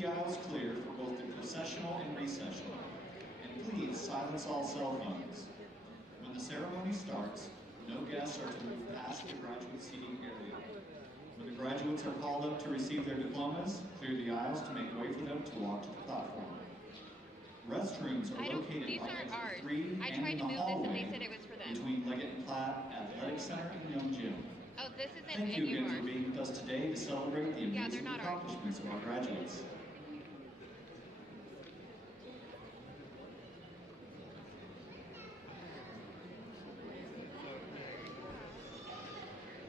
the aisles clear for both the processional and recessional. And please silence all cell phones. When the ceremony starts, no guests are to move past the graduate seating area. When the graduates are called up to receive their diplomas, clear the aisles to make way for them to walk to the platform. Restrooms are located these on aren't exit ours. 3 I and tried in to the move hallway this and they said it was for them. between Leggett and Platt Athletic Center and Young Gym. Oh, this isn't Thank you again anymore. for being with us today to celebrate the Yeah, amazing they're not ours. accomplishments of our graduates.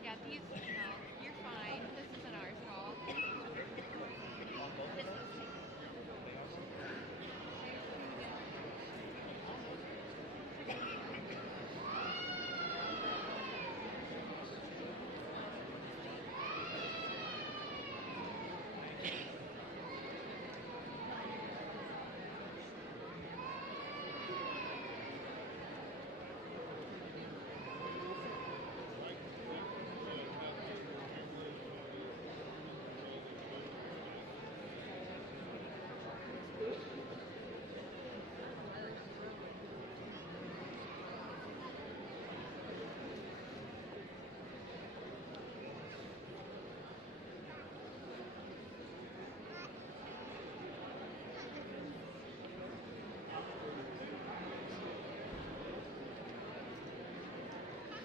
Yeah, these, no, you're fine. This isn't ours at all.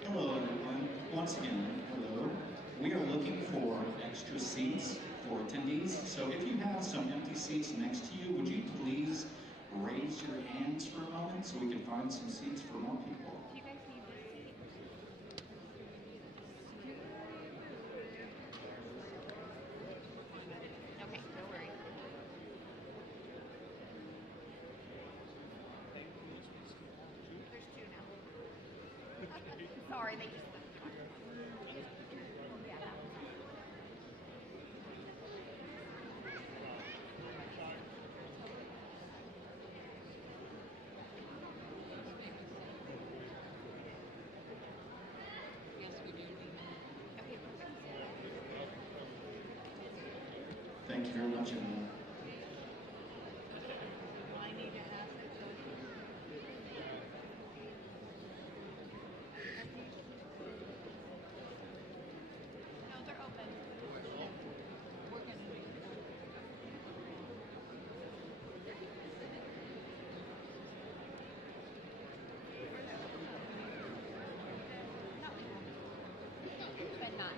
Hello everyone, once again, hello. We are looking for extra seats for attendees, so if you have some empty seats next to you, would you please raise your hands for a moment so we can find some seats for more people? Do you guys need this seat? Okay, no worries. There's two now. Sorry, they just... Thank you very much, everyone. I need to ask a question. No, they're open. We're going to but not.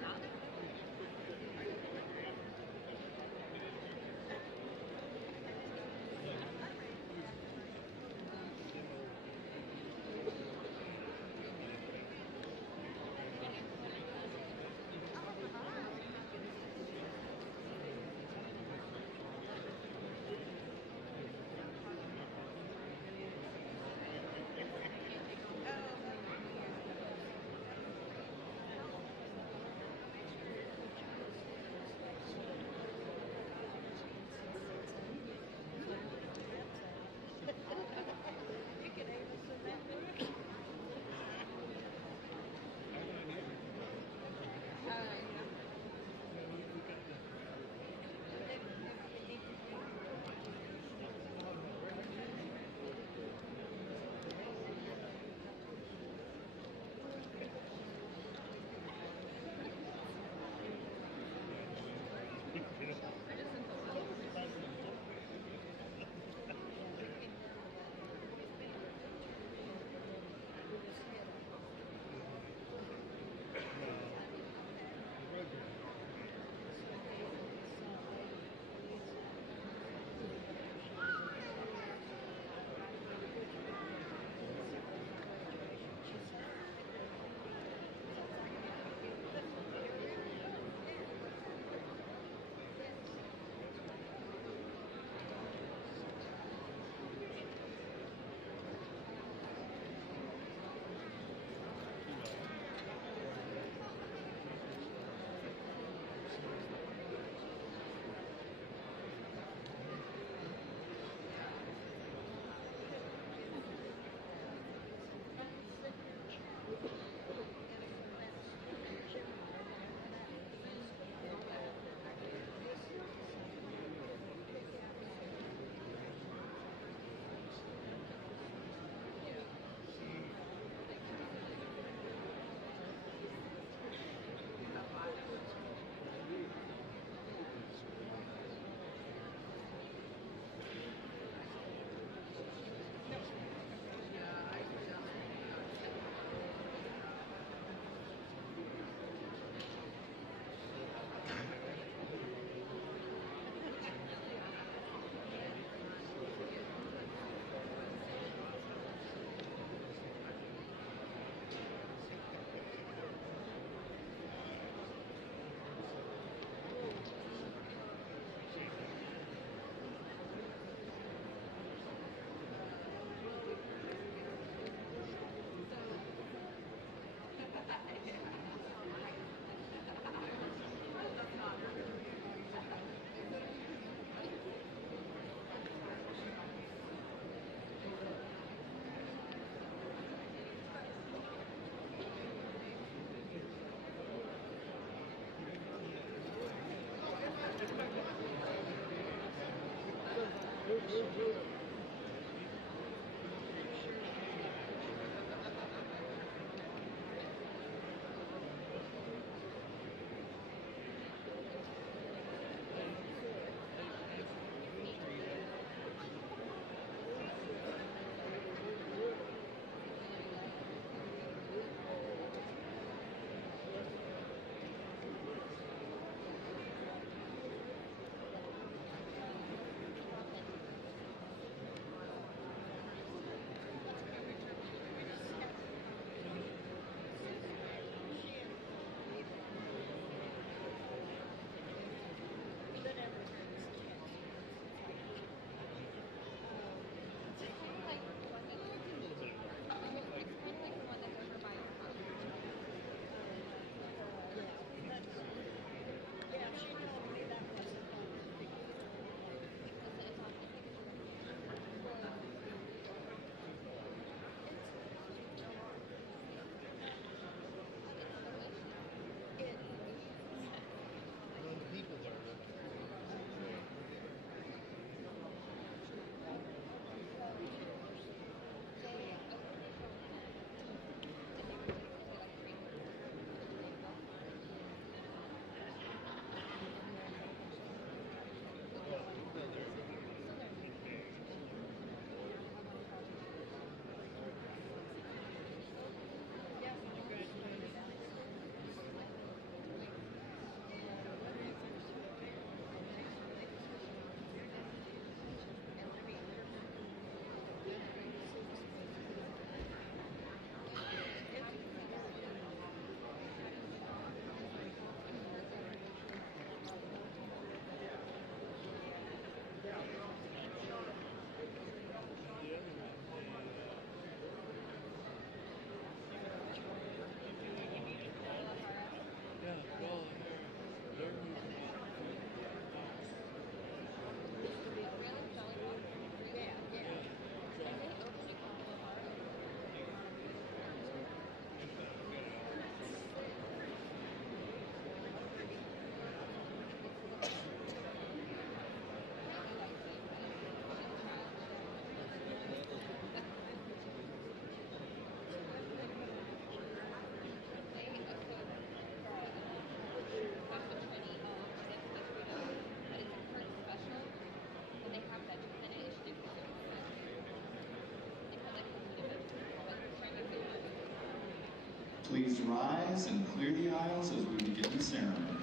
Please rise and clear the aisles as we begin the ceremony.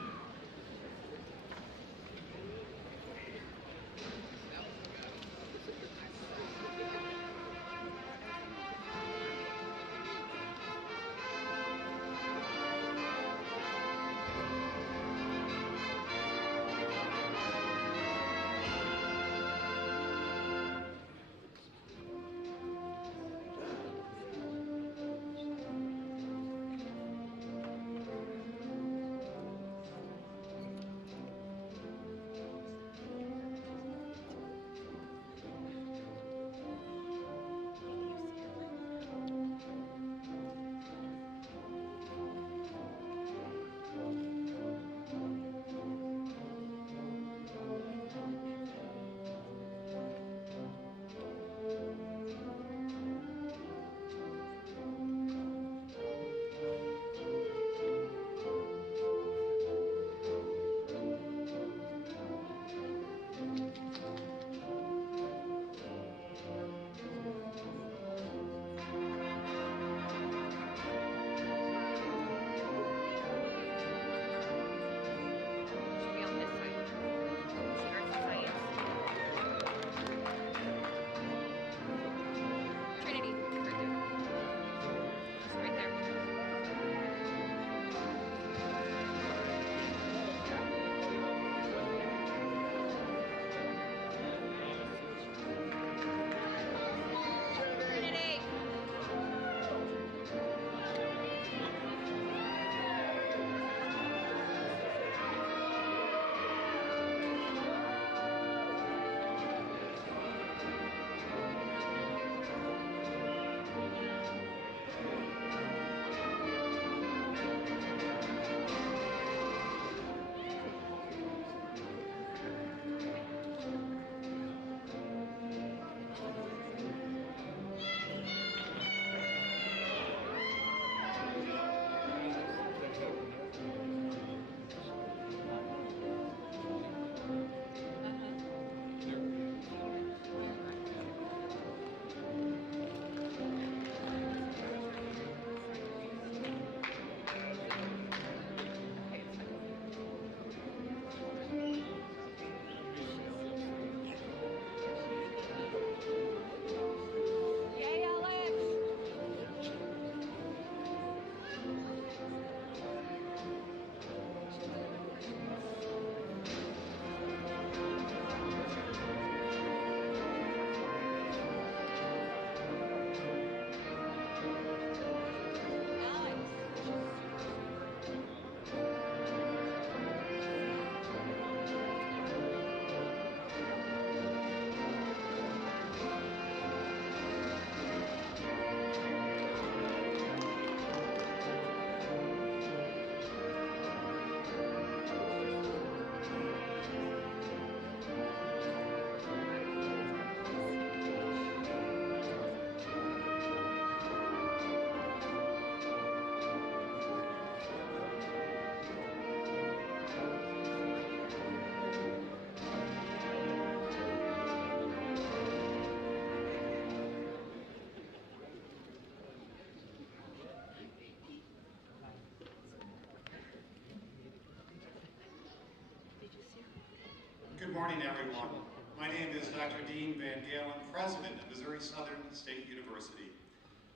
Good morning, everyone. My name is Dr. Dean Van Galen, President of Missouri Southern State University.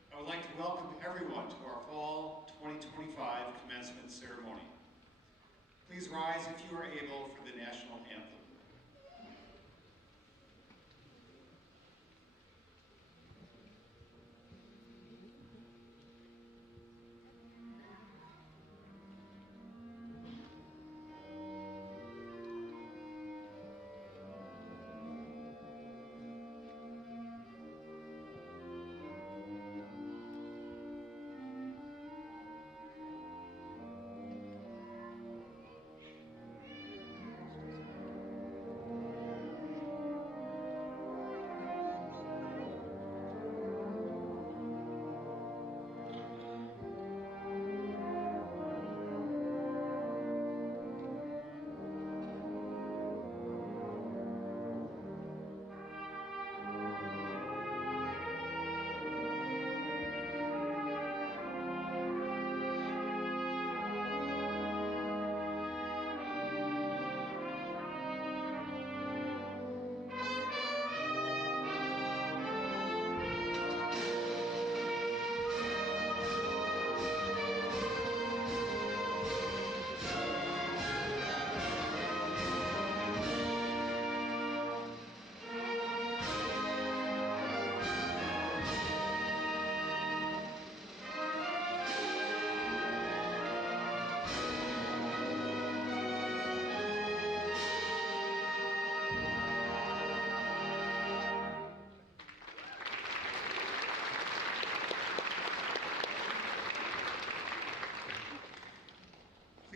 I would like to welcome everyone to our Fall 2025 Commencement Ceremony. Please rise if you are able for the National Anthem.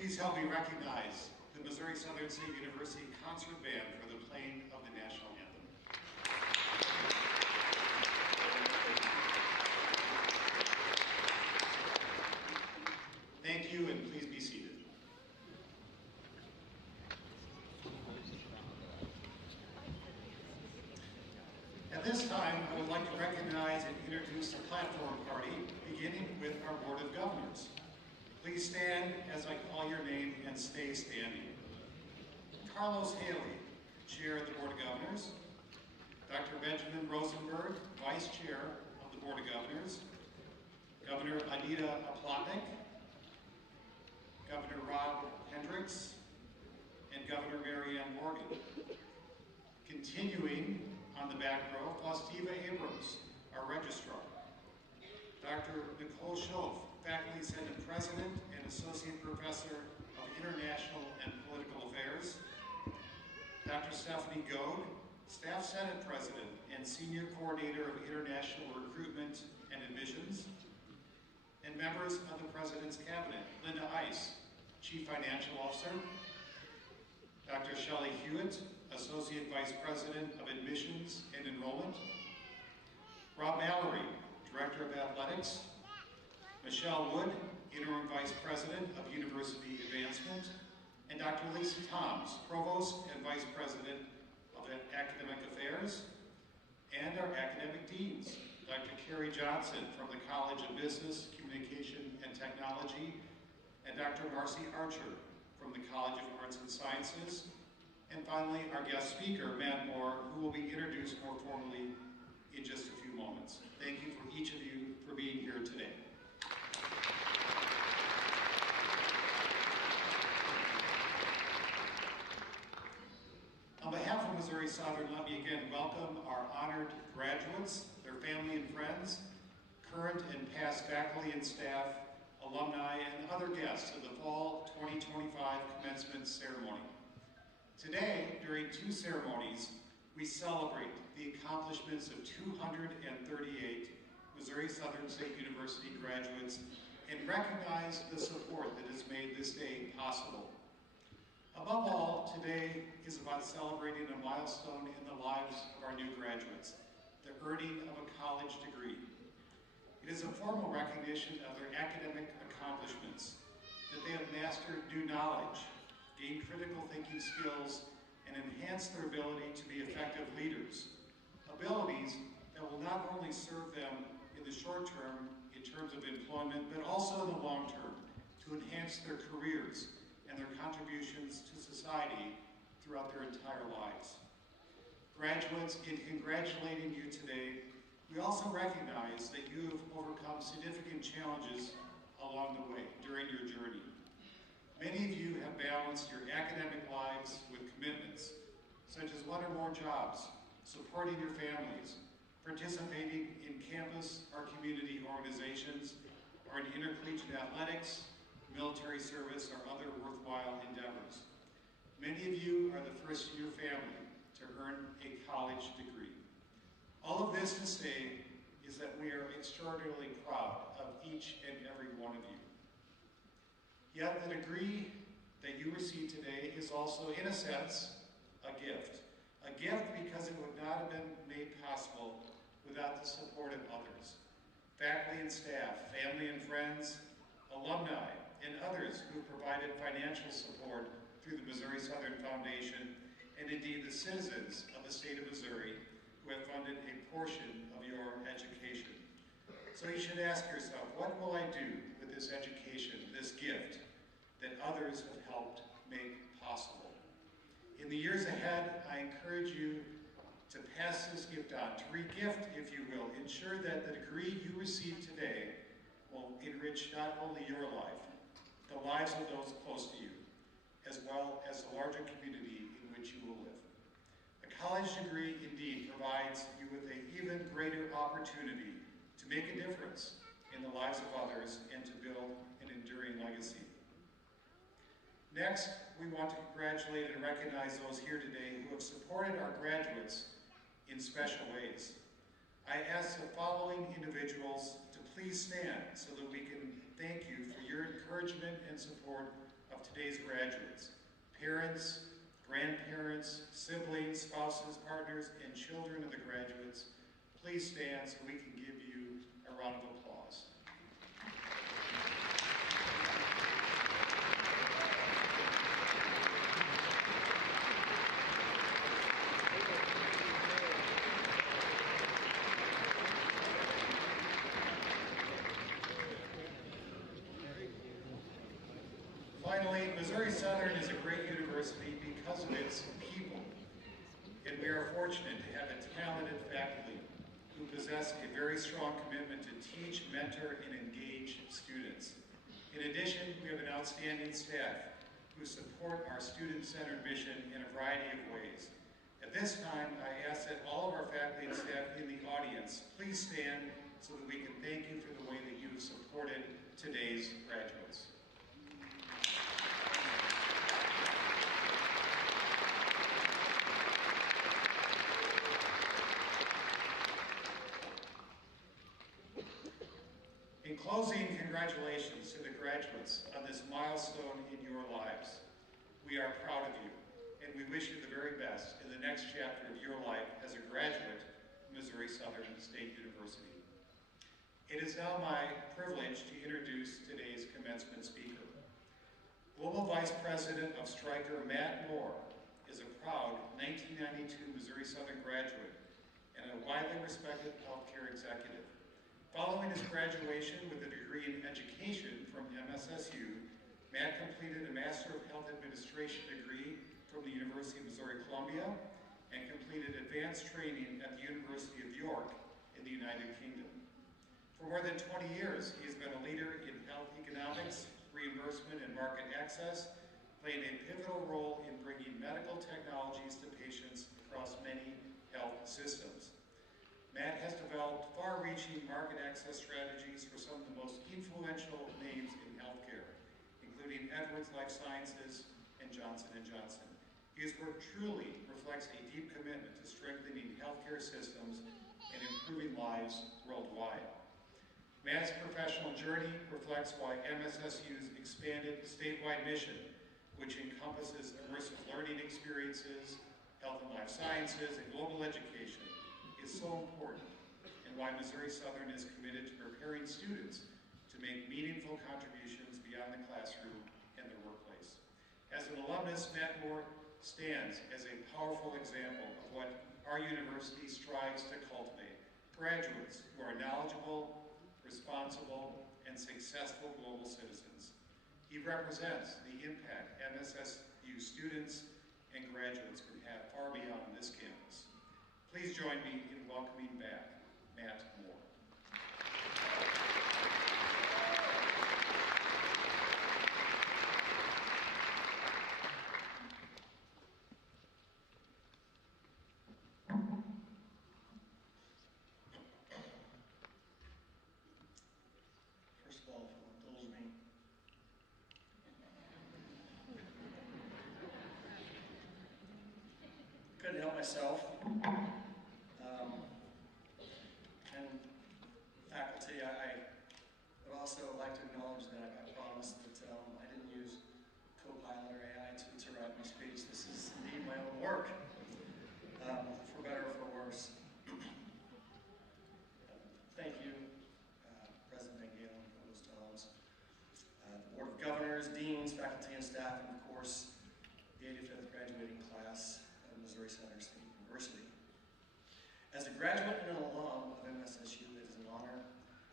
Please help me recognize the Missouri Southern State University Concert Band for the playing of the National Anthem. Thank you, and please be seated. At this time, I would like to recognize and introduce the platform party, beginning with our Board of Governors. Please stand as I call your name and stay standing. Carlos Haley, Chair of the Board of Governors. Dr. Benjamin Rosenberg, Vice Chair of the Board of Governors. Governor Anita Aplotnik. Governor Rob Hendricks. And Governor Marianne Morgan. Continuing on the back row, Faustiva Abrams, our Registrar. Dr. Nicole Schoaf, Faculty Senate President and Associate Professor of International and Political Affairs. Dr. Stephanie Goad, Staff Senate President and Senior Coordinator of International Recruitment and Admissions. And members of the President's Cabinet, Linda Ice, Chief Financial Officer. Dr. Shelley Hewitt, Associate Vice President of Admissions and Enrollment. Rob Mallory, Director of Athletics. Michelle Wood, Interim Vice President of University Advancement, and Dr. Lisa Toms, Provost and Vice President of Academic Affairs, and our academic deans, Dr. Carrie Johnson from the College of Business, Communication, and Technology, and Dr. Marcy Archer from the College of Arts and Sciences, and finally, our guest speaker, Matt Moore, who will be introduced more formally in just a few moments. Thank you for each of you for being here today. On behalf of Missouri Southern, let me again welcome our honored graduates, their family and friends, current and past faculty and staff, alumni, and other guests of the Fall 2025 Commencement Ceremony. Today, during two ceremonies, we celebrate the accomplishments of 238 Missouri Southern State University graduates and recognize the support that has made this day possible. Above all, today is about celebrating a milestone in the lives of our new graduates, the earning of a college degree. It is a formal recognition of their academic accomplishments, that they have mastered new knowledge, gained critical thinking skills, and enhanced their ability to be effective leaders, abilities that will not only serve them in the short term in terms of employment, but also in the long term to enhance their careers and their contributions to society throughout their entire lives. Graduates, in congratulating you today, we also recognize that you have overcome significant challenges along the way during your journey. Many of you have balanced your academic lives with commitments, such as one or more jobs, supporting your families, participating in campus or community organizations, or in intercollegiate athletics, military service, or other worthwhile endeavors. Many of you are the first in your family to earn a college degree. All of this to say is that we are extraordinarily proud of each and every one of you. Yet the degree that you receive today is also, in a sense, a gift. A gift because it would not have been made possible without the support of others. Faculty and staff, family and friends, alumni, and others who provided financial support through the Missouri Southern Foundation, and indeed the citizens of the state of Missouri who have funded a portion of your education. So you should ask yourself, what will I do with this education, this gift that others have helped make possible? In the years ahead, I encourage you to pass this gift on, to re-gift, if you will. Ensure that the degree you receive today will enrich not only your life, the lives of those close to you, as well as the larger community in which you will live. A college degree indeed provides you with an even greater opportunity to make a difference in the lives of others and to build an enduring legacy. Next, we want to congratulate and recognize those here today who have supported our graduates in special ways. I ask the following individuals to please stand so that we can thank you for your encouragement and support of today's graduates. Parents, grandparents, siblings, spouses, partners, and children of the graduates, please stand so we can give you a round of applause. Finally, Missouri Southern is a great university because of its people, and we are fortunate to have a talented faculty who possess a very strong commitment to teach, mentor, and engage students. In addition, we have an outstanding staff who support our student-centered mission in a variety of ways. At this time, I ask that all of our faculty and staff in the audience please stand so that we can thank you for the way that you have supported today's graduates. In closing, congratulations to the graduates on this milestone in your lives. We are proud of you, and we wish you the very best in the next chapter of your life as a graduate of Missouri Southern State University. It is now my privilege to introduce today's commencement speaker. Global Vice President of Stryker, Matt Moore, is a proud 1992 Missouri Southern graduate and a widely respected healthcare executive. Following his graduation with a degree in education from MSSU, Matt completed a Master of Health Administration degree from the University of Missouri-Columbia and completed advanced training at the University of York in the United Kingdom. For more than 20 years, he has been a leader in health economics, reimbursement, and market access, playing a pivotal role in bringing medical technologies to patients across many health systems. Matt has developed far-reaching market access strategies for some of the most influential names in healthcare, including Edwards Life Sciences and Johnson & Johnson. His work truly reflects a deep commitment to strengthening healthcare systems and improving lives worldwide. Matt's professional journey reflects why MSSU's expanded statewide mission, which encompasses immersive learning experiences, health and life sciences, and global education, is so important, and why Missouri Southern is committed to preparing students to make meaningful contributions beyond the classroom and the workplace. As an alumnus, Matt Moore stands as a powerful example of what our university strives to cultivate: graduates who are knowledgeable, responsible, and successful global citizens. He represents the impact MSSU students and graduates could have far beyond this campus. Please join me in welcoming back Matt Moore. First of all, if you'll indulge me, couldn't help myself. And faculty, I would also like to acknowledge that I promised that I didn't use Copilot or AI to write my speech. This is indeed my own work, for better or for worse. Thank you, President Van Galen, Provost Toms, the Board of Governors, Deans, faculty, and staff, and of course, the 85th graduating class of Missouri Center State University. As a graduate and an alum of MSSU, it is an honor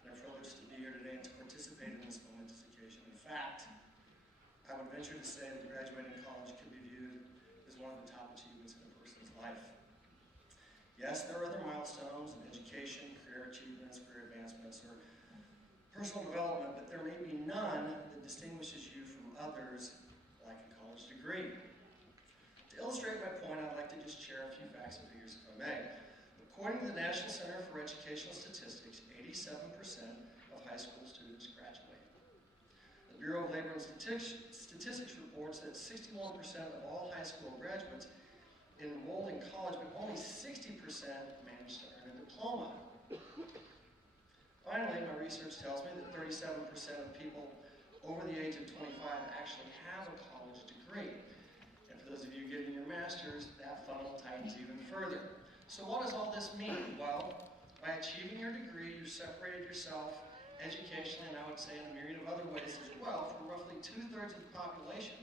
and a privilege to be here today and to participate in this momentous occasion. In fact, I would venture to say that graduating college could be viewed as one of the top achievements in a person's life. Yes, there are other milestones in education, career achievements, career advancements, or personal development, but there may be none that distinguishes you from others like a college degree. To illustrate my point, I'd like to just share a few facts and figures, if I may. According to the National Center for Educational Statistics, 87% of high school students graduate. The Bureau of Labor and Statistics reports that 61% of all high school graduates enrolled in college, but only 60% managed to earn a diploma. Finally, my research tells me that 37% of people over the age of 25 actually have a college degree. And for those of you getting your master's, that funnel tightens even further. So what does all this mean? Well, by achieving your degree, you separated yourself educationally, and I would say in a myriad of other ways as well, from roughly 2/3 of the population,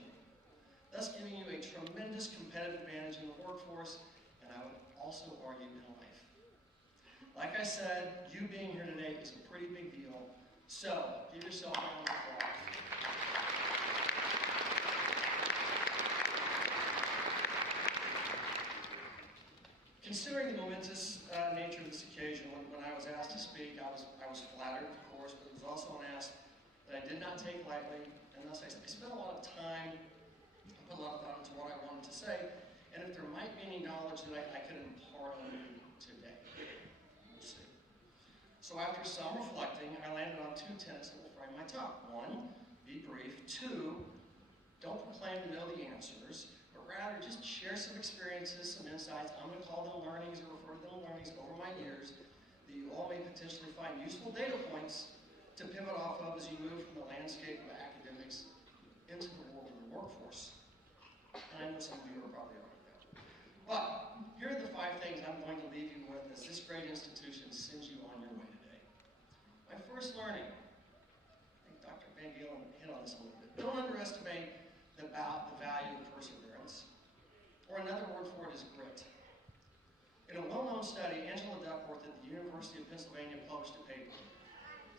thus giving you a tremendous competitive advantage in the workforce, and I would also argue in life. Like I said, you being here today is a pretty big deal, so give yourself a round of applause. Considering the momentous nature of this occasion, when I was asked to speak, I was flattered, of course, but it was also an ask that I did not take lightly, and thus I spent a lot of time, I put a lot of thought into what I wanted to say, and if there might be any knowledge that I could impart on you today. We'll see. So after some reflecting, I landed on 2 tenets that will frame my talk. 1, be brief. 2, don't proclaim to know the answers, but rather just share some experiences, some insights. I'm going to call them learnings or refer to them learnings over my years that you all may potentially find useful data points to pivot off of as you move from the landscape of academics into the world of the workforce. And I know some of you are probably already there. But here are the 5 things I'm going to leave you with as this great institution sends you on your way today. My first learning, I think Dr. Van Galen hit on this a little bit. Don't underestimate the value of perseverance, or another word for it is grit. In a well-known study, Angela Duckworth at the University of Pennsylvania published a paper,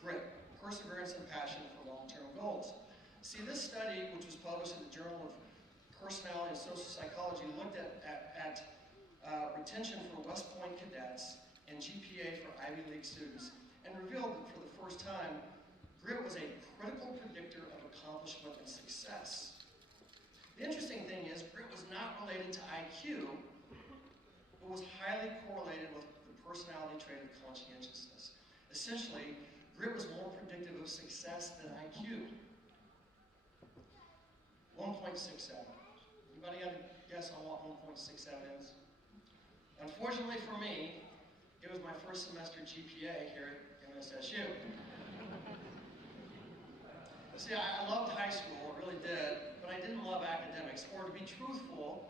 Grit, Perseverance and Passion for Long-Term Goals. See, this study, which was published in the Journal of Personality and Social Psychology, looked at retention for West Point cadets and GPA for Ivy League students, and revealed that for the first time, grit was a critical predictor of accomplishment and success. The interesting thing is, grit was not related to IQ, but was highly correlated with the personality trait of conscientiousness. Essentially, grit was more predictive of success than IQ. 1.67. Anybody got a guess on what 1.67 is? Unfortunately for me, it was my first semester GPA here at MSSU. See, I loved high school, I really did, but I didn't love academics. Or to be truthful,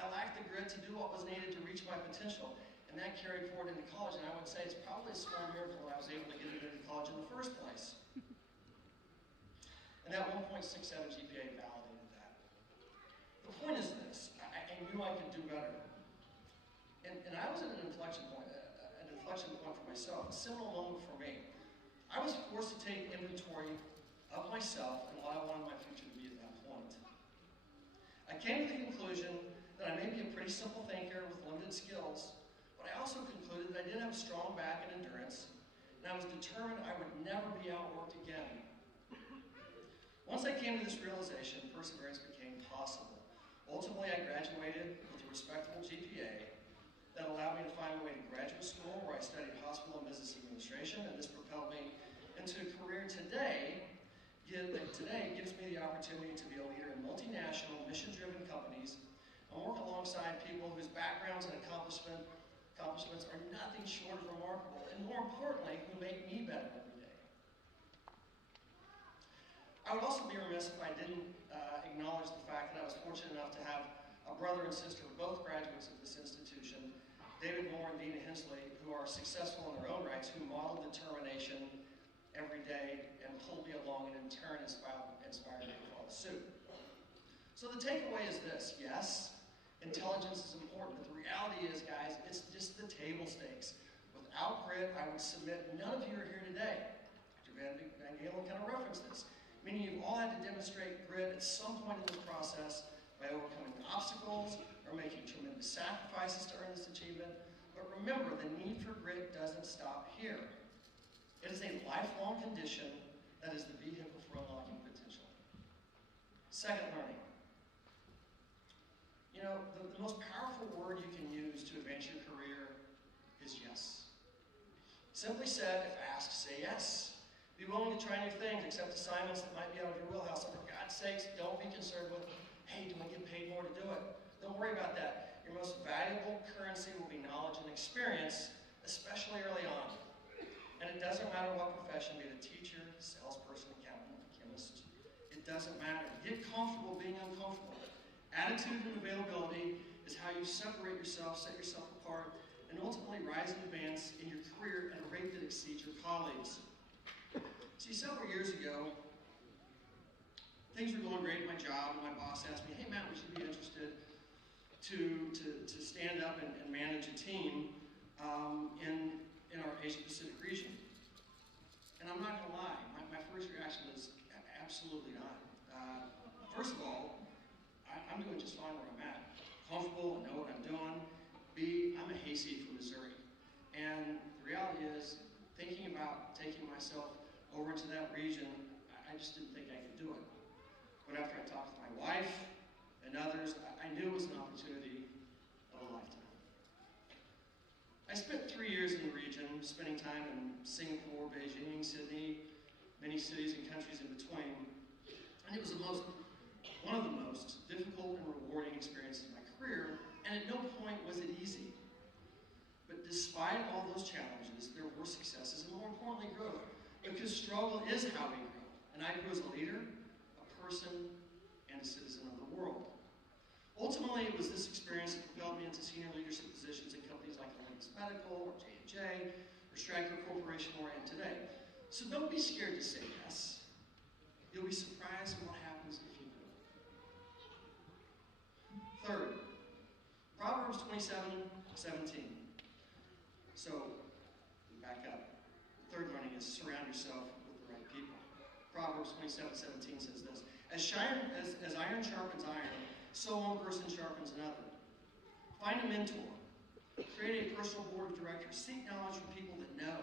I lacked the grit to do what was needed to reach my potential. And that carried forward into college, and I would say it's probably a small miracle that I was able to get into college in the first place. And that 1.67 GPA validated that. The point is this, I knew I could do better. And I was at an inflection point for myself, a seminal moment for me. I was forced to take inventory of myself and what I wanted my future to be at that point. I came to the conclusion that I may be a pretty simple thinker with limited skills, but I also concluded that I did have a strong back and endurance, and I was determined I would never be outworked again. Once I came to this realization, perseverance became possible. Ultimately, I graduated with a respectable GPA that allowed me to find my way to graduate school, where I studied hospital and business administration, and this propelled me into a career today gives me the opportunity to be a leader in multinational, mission-driven companies and work alongside people whose backgrounds and accomplishments are nothing short of remarkable, and more importantly, who make me better every day. I would also be remiss if I didn't acknowledge the fact that I was fortunate enough to have a brother and sister, both graduates of this institution, David Moore and Dina Hensley, who are successful in their own rights, who model determination every day and pulled me along and in turn inspired me to follow suit. So the takeaway is this: yes, intelligence is important, but the reality is, guys, it's just the table stakes. Without grit, I would submit none of you are here today. Dr. Van Galen kind of referenced this, meaning you've all had to demonstrate grit at some point in this process by overcoming obstacles or making tremendous sacrifices to earn this achievement. But remember, the need for grit doesn't stop here. It is a lifelong condition that is the vehicle for unlocking potential. Second, learning. You know, the most powerful word you can use to advance your career is yes. Simply said, if asked, say yes. Be willing to try new things, accept assignments that might be out of your wheelhouse, and for God's sakes, don't be concerned with, hey, do I get paid more to do it? Don't worry about that. Your most valuable currency will be knowledge and experience, especially early on. And it doesn't matter what profession, be it a teacher, salesperson, accountant, chemist. It doesn't matter. Get comfortable being uncomfortable. Attitude and availability is how you separate yourself, set yourself apart, and ultimately rise and advance in your career at a rate that exceeds your colleagues. See, several years ago, things were going great at my job, and my boss asked me, hey, Matt, would you be interested to stand up and manage a team in our Asia-Pacific region? And I'm not going to lie, my first reaction was absolutely not. First of all, I'm doing just fine where I'm at. Comfortable, I know what I'm doing. B, I'm a hayseed from Missouri. And the reality is, thinking about taking myself over to that region, I just didn't think I could do it. But after I talked with my wife and others, I knew it was an opportunity of a lifetime. I spent 3 years in the region, spending time in Singapore, Beijing, Sydney, many cities and countries in between. And it was one of the most difficult and rewarding experiences of my career, and at no point was it easy. But despite all those challenges, there were successes and, more importantly, growth. Because struggle is how we grow. And I grew as a leader, a person, and a citizen of the world. Ultimately, it was this experience that propelled me into senior leadership positions in companies like Olympus Medical, or J&J, or Stryker Corporation, where I am today. So don't be scared to say yes. You'll be surprised at what happens if you do. Third, Proverbs 27:17. So, back up. The third learning is surround yourself with the right people. Proverbs 27:17 says this: As iron sharpens iron, so one person sharpens another. Find a mentor. Create a personal board of directors. Seek knowledge from people that know.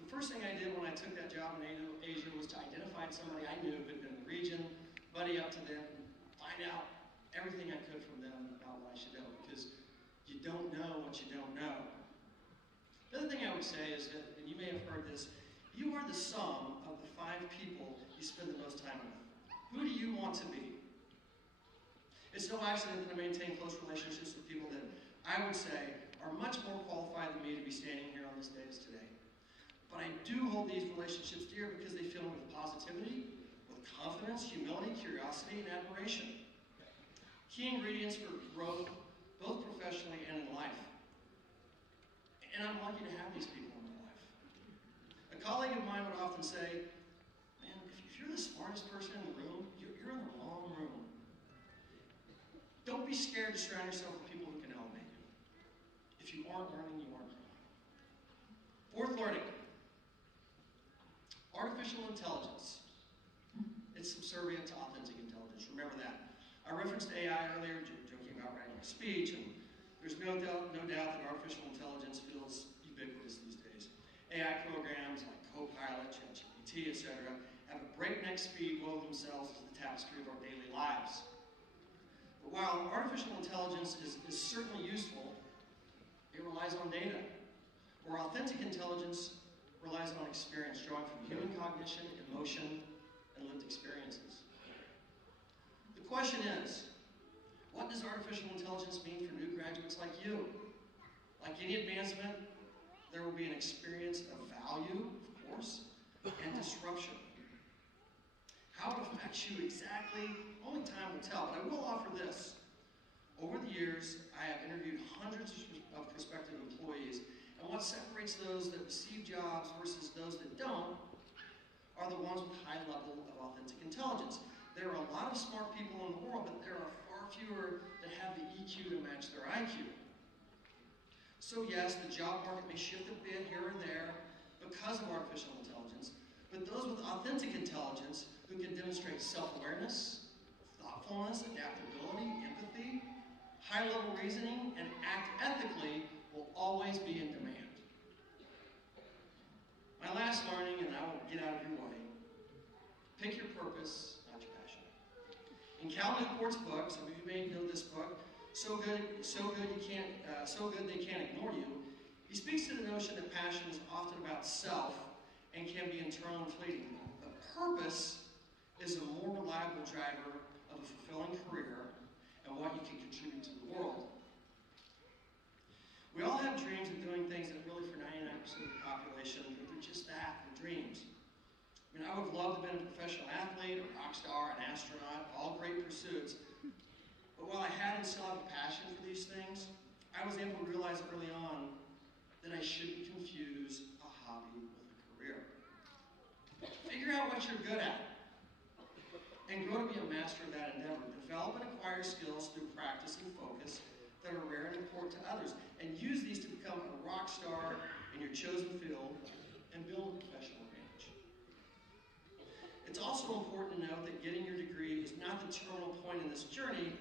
The first thing I did when I took that job in Asia was to identify somebody I knew who had been in the region, buddy up to them, find out everything I could from them about what I should know, because you don't know what you don't know. The other thing I would say is that, and you may have heard this, you are the sum of the 5 people you spend the most time with. Who do you want to be? It's no accident that I maintain close relationships with people that I would say are much more qualified than me to be standing here on this dais today. But I do hold these relationships dear because they fill me with positivity, with confidence, humility, curiosity, and admiration. Key ingredients for growth, both professionally and in life. And I'm lucky to have these people in my life. A colleague of mine would often say, man, if you're the smartest person in the room, you're in the wrong room. Don't be scared to surround yourself with people who can elevate you. If you aren't learning, you aren't growing. Fourth learning. Artificial intelligence. It's subservient to authentic intelligence. Remember that. I referenced AI earlier, joking about writing a speech, and there's no doubt that artificial intelligence feels ubiquitous these days. AI programs like Copilot, ChatGPT, etc. have a breakneck speed woven themselves into the tapestry of our daily lives. But while artificial intelligence is certainly useful, it relies on data, where authentic intelligence relies on experience, drawing from human cognition, emotion, and lived experiences. The question is, what does artificial intelligence mean for new graduates like you? Like any advancement, there will be an experience of value, of course, and disruption. How it affects you exactly, only time will tell, but I will offer this. Over the years, I have interviewed hundreds of prospective employees, and what separates those that receive jobs versus those that don't are the ones with high level of authentic intelligence. There are a lot of smart people in the world, but there are far fewer that have the EQ to match their IQ. So yes, the job market may shift a bit here and there because of artificial intelligence, but those with authentic intelligence who can demonstrate self-awareness, thoughtfulness, adaptability, empathy, high-level reasoning, and act ethically will always be in demand. My last learning, and I will get out of your way, pick your purpose, not your passion. In Cal Newport's book, some of you may know this book, So Good They Can't Ignore You, he speaks to the notion that passion is often about self and can be internal and fleeting. But purpose is a more reliable driver of a fulfilling career and what you can contribute to the world. We all have dreams of doing things that really for 99% of the population, they're just that, they're dreams. I mean, I would have loved to have been a professional athlete, a rock star, an astronaut, all great pursuits. But while I had and still have a passion for these things, I was able to realize early on that I shouldn't confuse a hobby with a career. Figure out what you're good at and grow to be a master of that endeavor. Develop and acquire skills through practice and focus that are rare and important to others, and use these to become a rock star in your chosen field and build a professional advantage. It's also important to note that getting your degree is not the terminal point in this journey,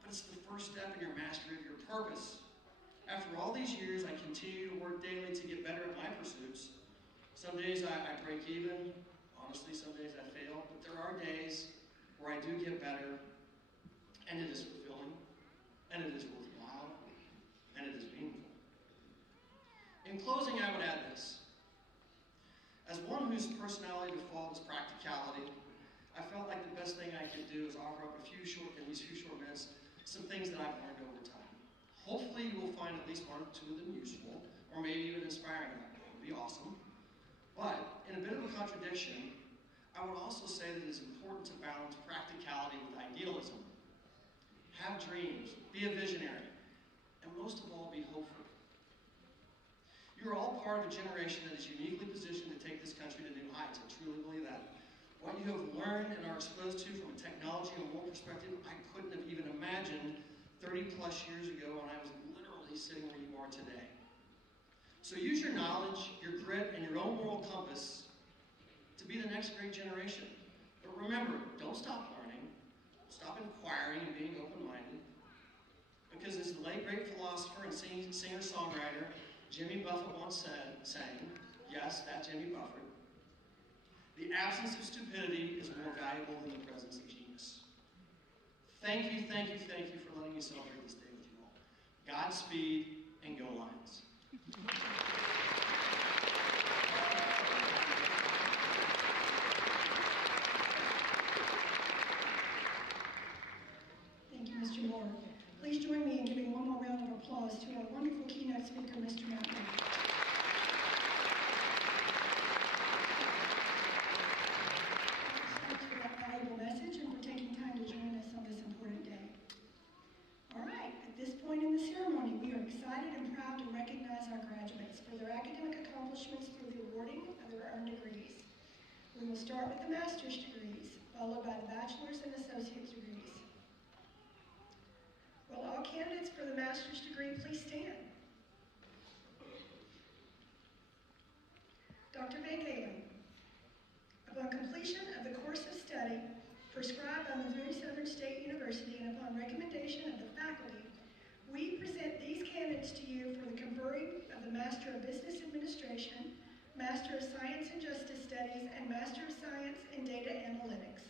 but it's the first step in your mastery of your purpose. After all these years, I continue to work daily to get better at my pursuits. Some days I break even. Honestly, some days I fail. But there are days where I do get better, and it is fulfilling, and it is worthwhile, and it is meaningful. In closing, I would add this. As one whose personality default is practicality, I felt like the best thing I could do is offer up in these few short minutes, some things that I've learned over time. Hopefully you will find at least one or two of them useful, or maybe even inspiring. That would be awesome. But, in a bit of a contradiction, I would also say that it is important to balance practicality with idealism. Have dreams, be a visionary, and most of all, be hopeful. You are all part of a generation that is uniquely positioned to take this country to new heights. I truly believe that. What you have learned and are exposed to from a technology and world perspective, I couldn't have even imagined 30 plus years ago when I was literally sitting where you are today. So use your knowledge, your grit, and your own moral compass to be the next great generation. But remember, don't stop learning. Stop inquiring and being open-minded. Because as the late great philosopher and singer-songwriter Jimmy Buffett once sang, yes, that Jimmy Buffett, the absence of stupidity is more valuable than the presence of genius. Thank you for letting me celebrate this day with you all. Godspeed and go Lions. Thank you, Mr. Moore. Please join me in giving one more round of applause to our wonderful keynote speaker, Mr. Matt Moore. Thanks for that valuable message and for taking time to join us on this important day. All right, at this point in the ceremony, we are excited and proud to recognize our graduates for their academic accomplishments through the awarding of their earned degrees. We will start with the master's degrees, followed by the bachelor's and associate's degrees. Will all candidates for the master's degree please stand? Dr. Van Galen, upon completion of the course of study prescribed by Missouri Southern State University, University and upon recommendation of the faculty, we present these candidates to you for the conferring of the Master of Business Administration, Master of Science and Justice Studies, and Master of Science in Data Analytics.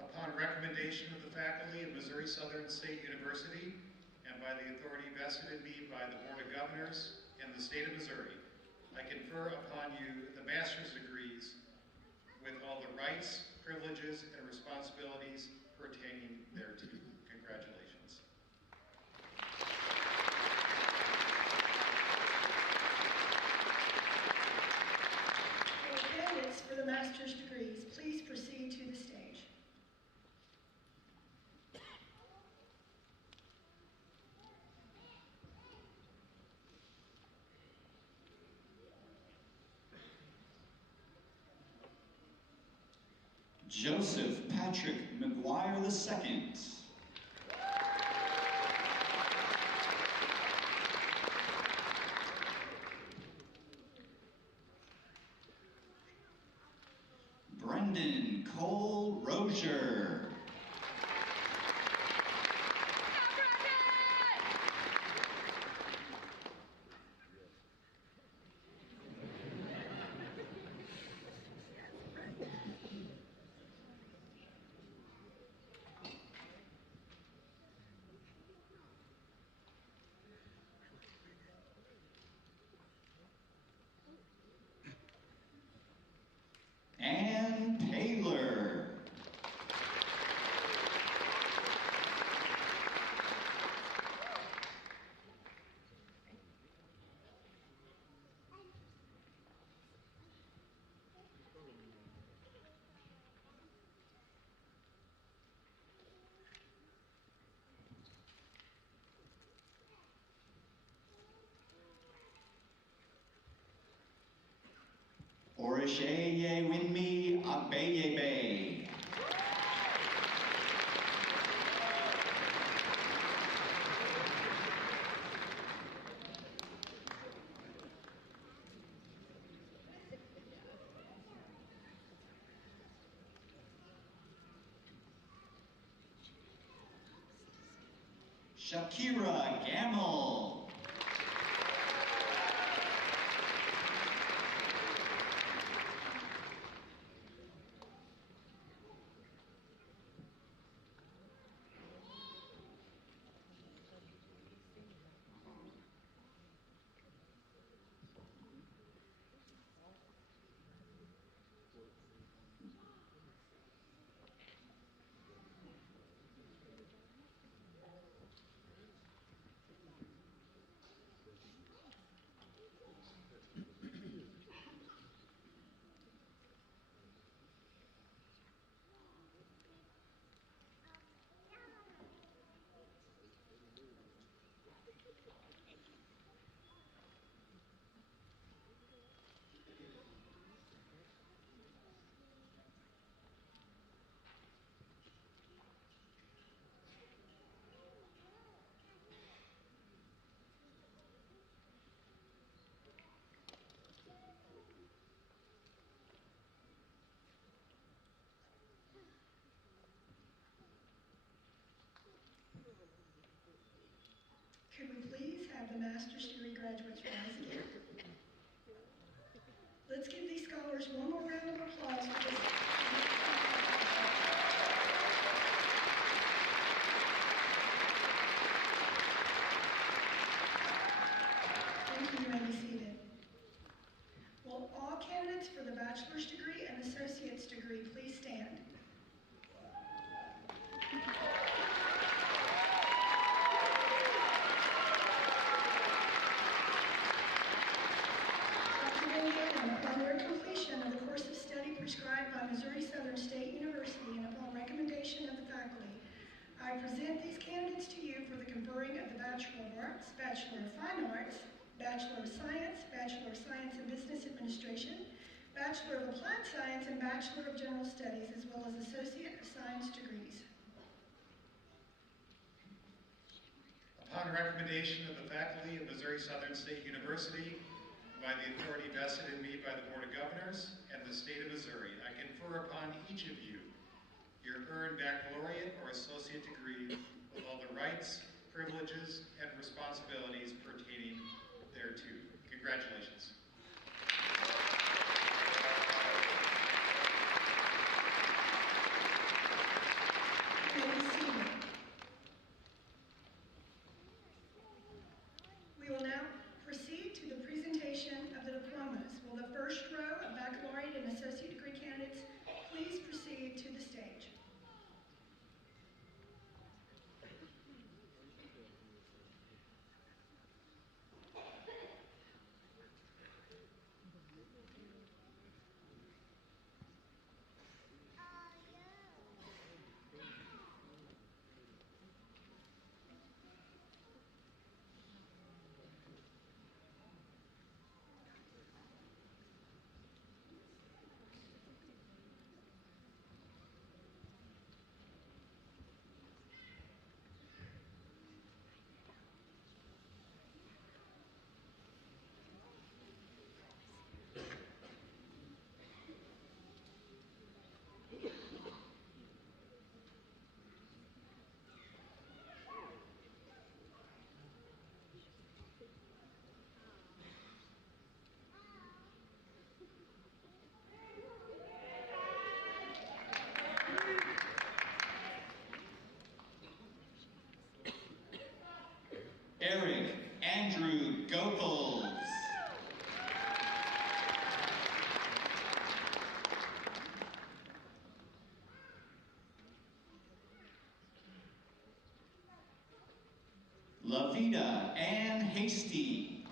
Upon recommendation of the faculty of Missouri Southern State University and by the authority vested in me by the Board of Governors in the state of Missouri, I confer upon you the master's degrees with all the rights, privileges, and responsibilities pertaining thereto. Congratulations. For candidates for the master's degrees, please proceed to the stage. Joseph Patrick McGuire II. Brendan Cole Rozier. Ann Taylor. Orisheye Winmi Abeyebe. Shakira Gamble. Could we please have the master's degree graduates rise again? Let's give these scholars one more round of applause for this. Thank you. You may be seated. Will all candidates for the bachelor's degree and associate's degree please stand? Upon their completion of the course of study prescribed by Missouri Southern State University and upon recommendation of the faculty, I present these candidates to you for the conferring of the Bachelor of Arts, Bachelor of Fine Arts, Bachelor of Science in Business Administration, Bachelor of Applied Science, and Bachelor of General Studies, as well as Associate of Science degrees. Upon recommendation of the faculty of Missouri Southern State University and by the authority vested in me by the Board of Governors and the state of Missouri, I confer upon each of you your earned baccalaureate or associate degree with all the rights, privileges, and responsibilities pertaining thereto. Congratulations. You may be seated. We will now proceed to the presentation of the diplomas. Will the first row of baccalaureate and associate degree candidates please proceed to the stage? Eric Andrew Goethals. Lavita Ann Hasty.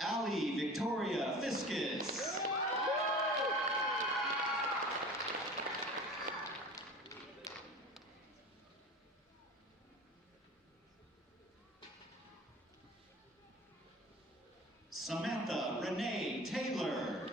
Allie Victoria Fiscus. Samantha Renee Taylor.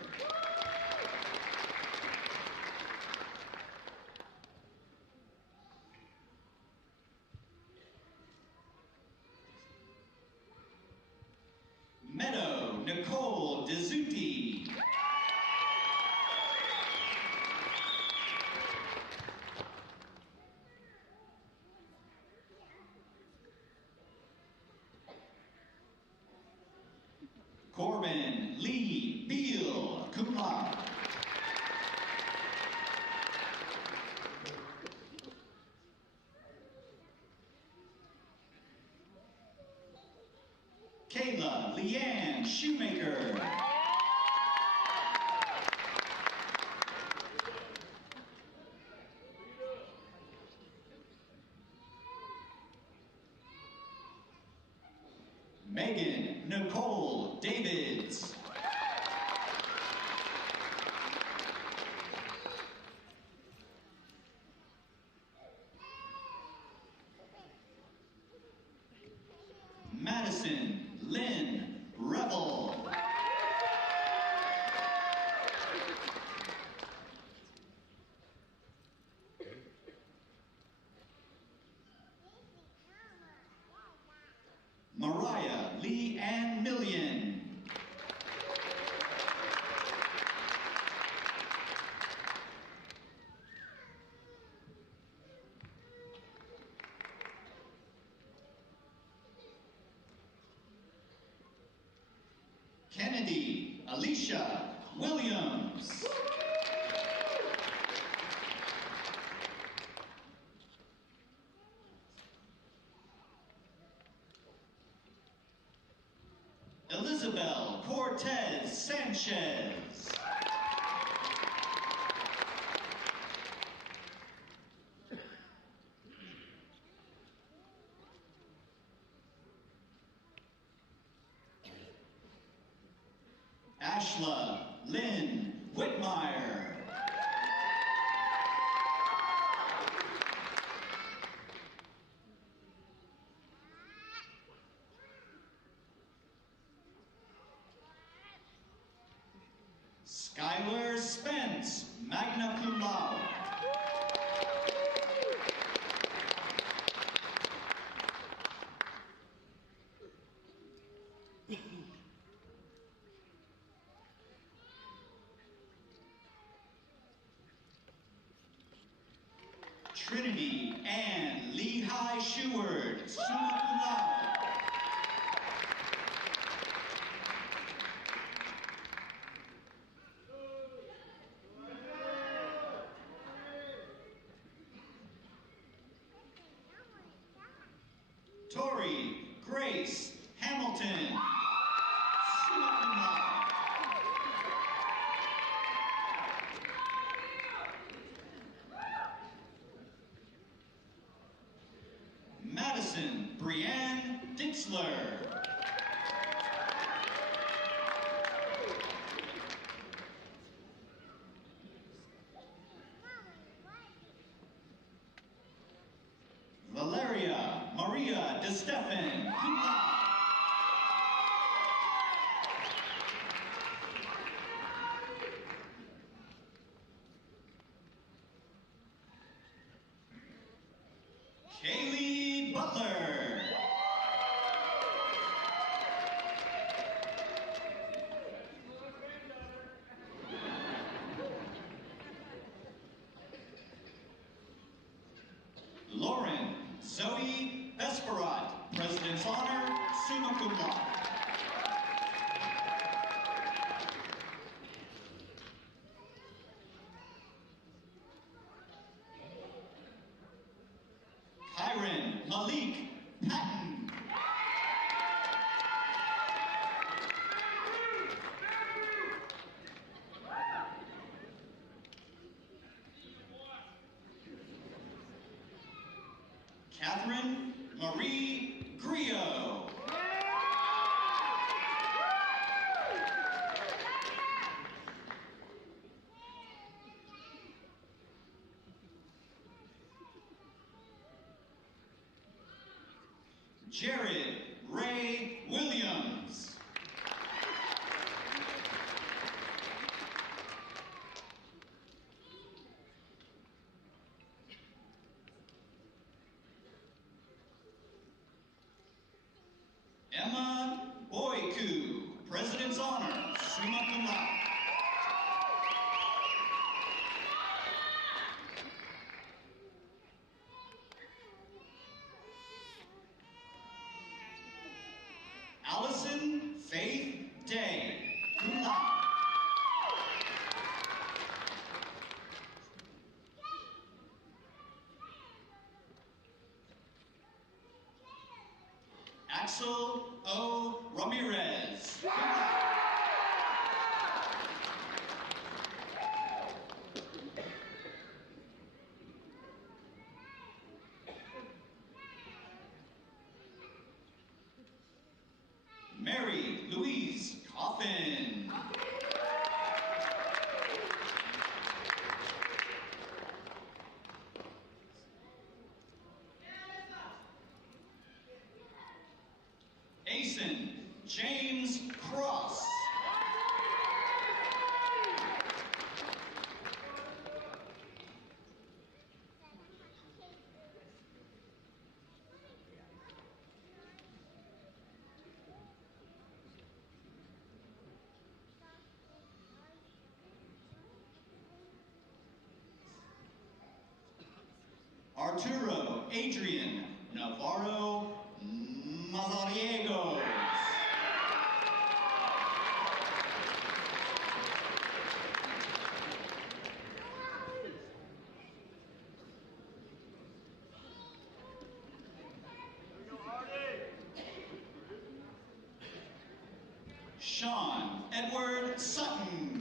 Meadow Nicole Dezuti. Corbin Lee Beal, cum laude. Kayla Leanne Shoemaker. Megan Nicole Davids. Madison Lynn Revel. Mariah Lee Ann Million. Kennedy Alicia Williams. Elizabeth Cortez Sanchez. Ashla Lynn Whitmire. Skylar Spence, magna cum laude. Trinity Ann Lehigh Sheward, summa cum laude. Tori Grace Hamilton, summa cum laude. Madison Brianne Dixler. Valeria Maria DeStefan, cum laude. Kaylee Butler. Lauren Zoe Besperat, President's Honor, summa cum laude. Kyron Malik Patton. Catherine Marie Griot. Jared Ray Williams. Emma Boyku, President's Honor, summa cum laude. Allison Faith Day, cum laude. Axel O. Ramirez, cum laude. Mary Louise Coffin. Asen James Cross. Arturo Adrian Navarro Mazariegos. Sean Edward Sutton.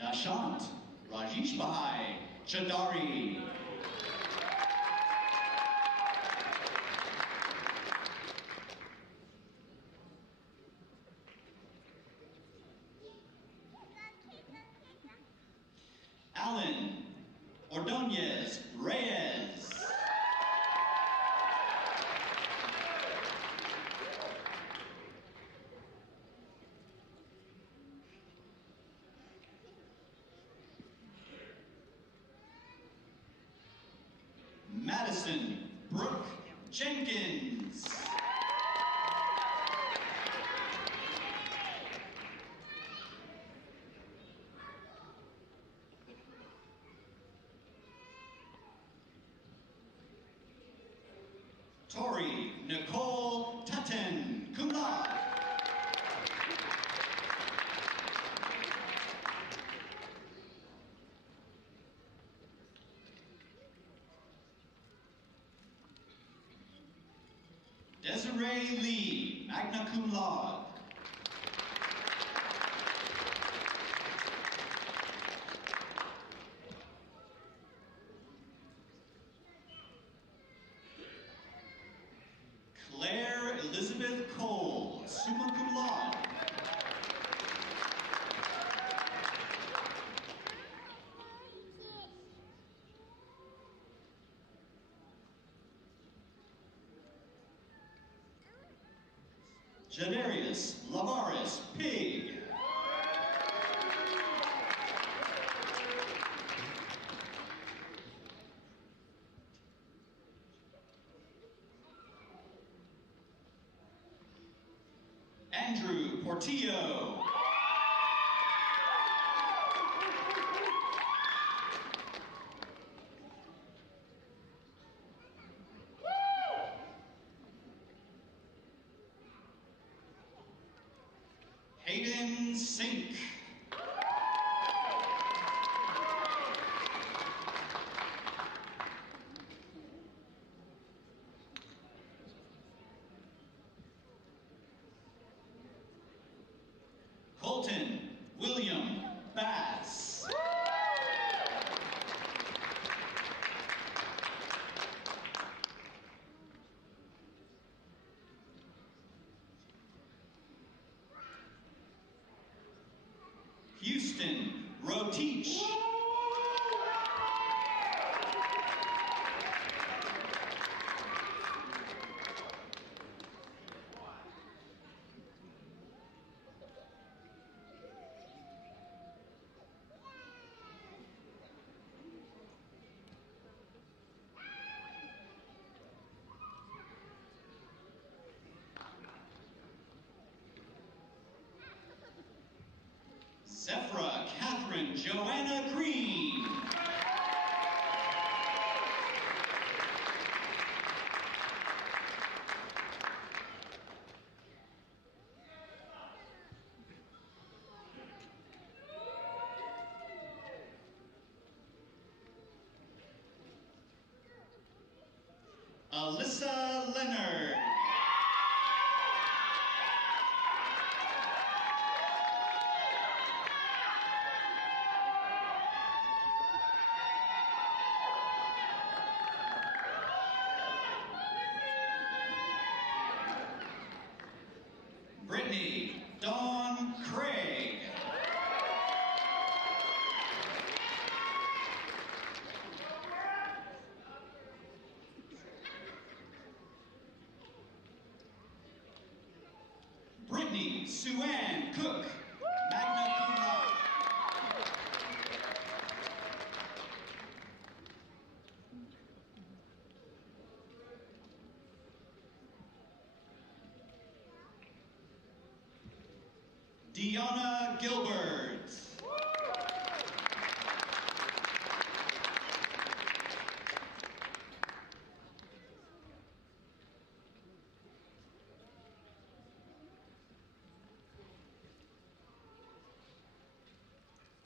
Dashant Rajesh Bahai Chadari. Ordonez Reyes. Madison Brooke Jenkins. Tori Nicole Tutton, cum laude. Desiree Lee, magna cum laude. Claire Elizabeth Cole, summa cum laude. Janarius Lavaris Pig. Andrew Portillo. Hayden Sink. Colton William Bass. Houston Roteach. Zephra Catherine Joanna Green. Alyssa Leonard. Brittany Dawn Craig. Brittany Sue-Ann Cook, magna cum laude. Deanna Gilbert.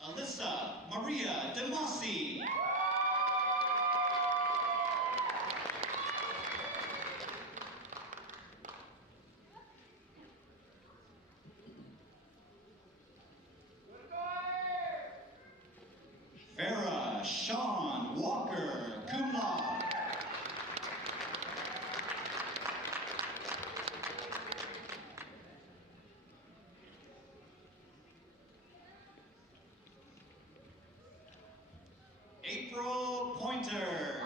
Alyssa Maria DeMasi. Farrah Sean Walker, cum laude. Hunter.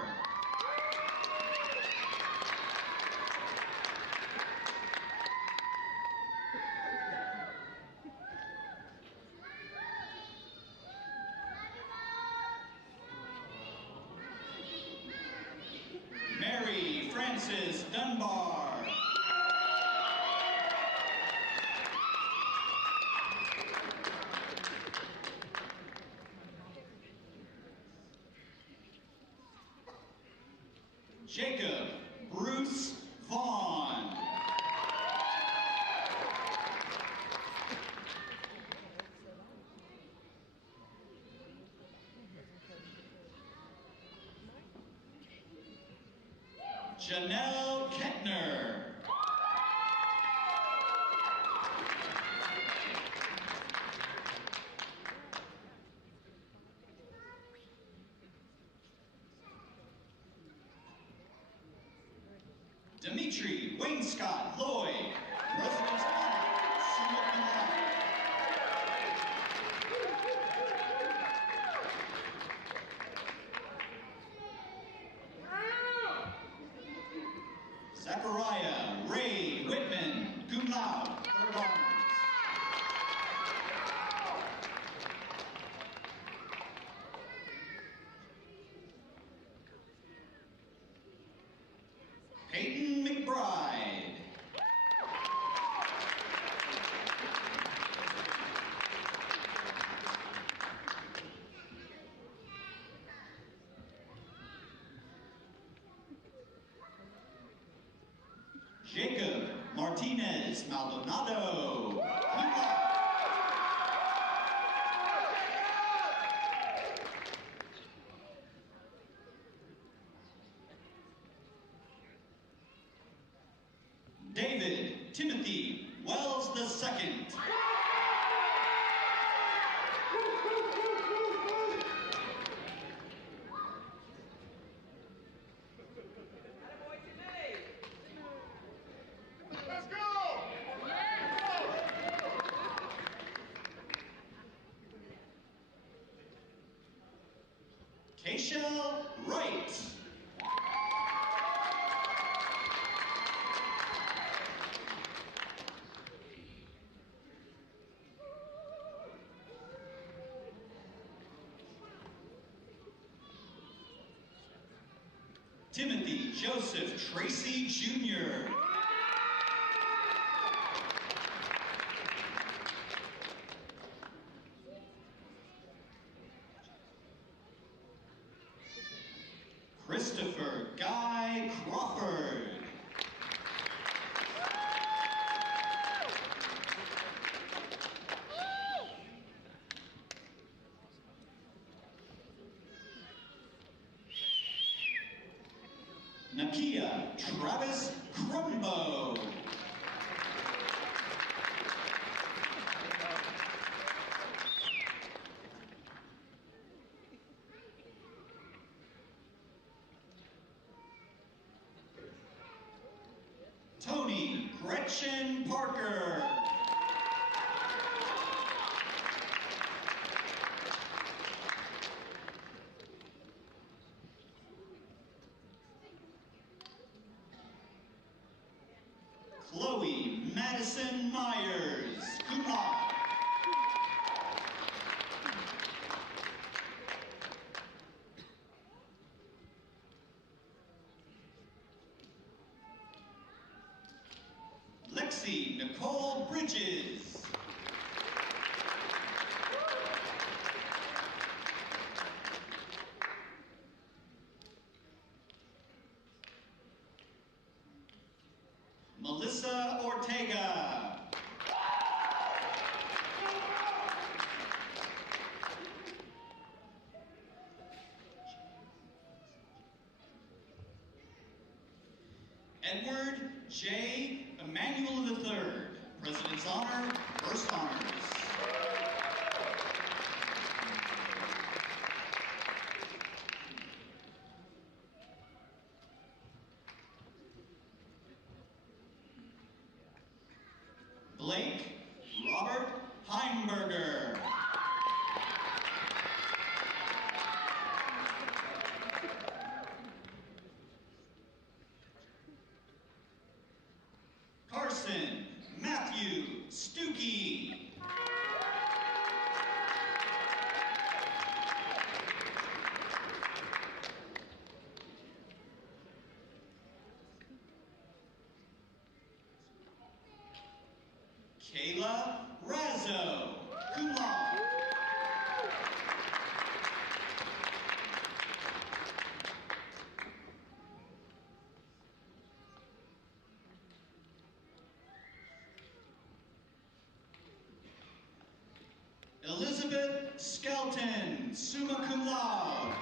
Mary Frances Dunbar. Jacob Bruce Vaughn. Janelle Kettner. Dimitri Wainscott Lloyd, President's Honor, summa cum laude. Zachariah Ray Whitman, cum laude, third honors. Peyton McBride. Jacob Martinez Maldonado. Cum laude. David Timothy Wells II. Let's go! Keishel Wright. Timothy Joseph Tracy Jr. Christopher Guy Crawford. Nakia Travis Crumbo. Tony Gretchen Parker. Chloe Madison Myers, cum laude. Lexi Nicole Bridges. Melissa Ortega. Edward J. Emmanuel III, President's Honor, First Honors. Blake Robert Heimberger. Matthew Stuckey. Kayla Razzo, cum laude. Elizabeth Skelton, summa cum laude.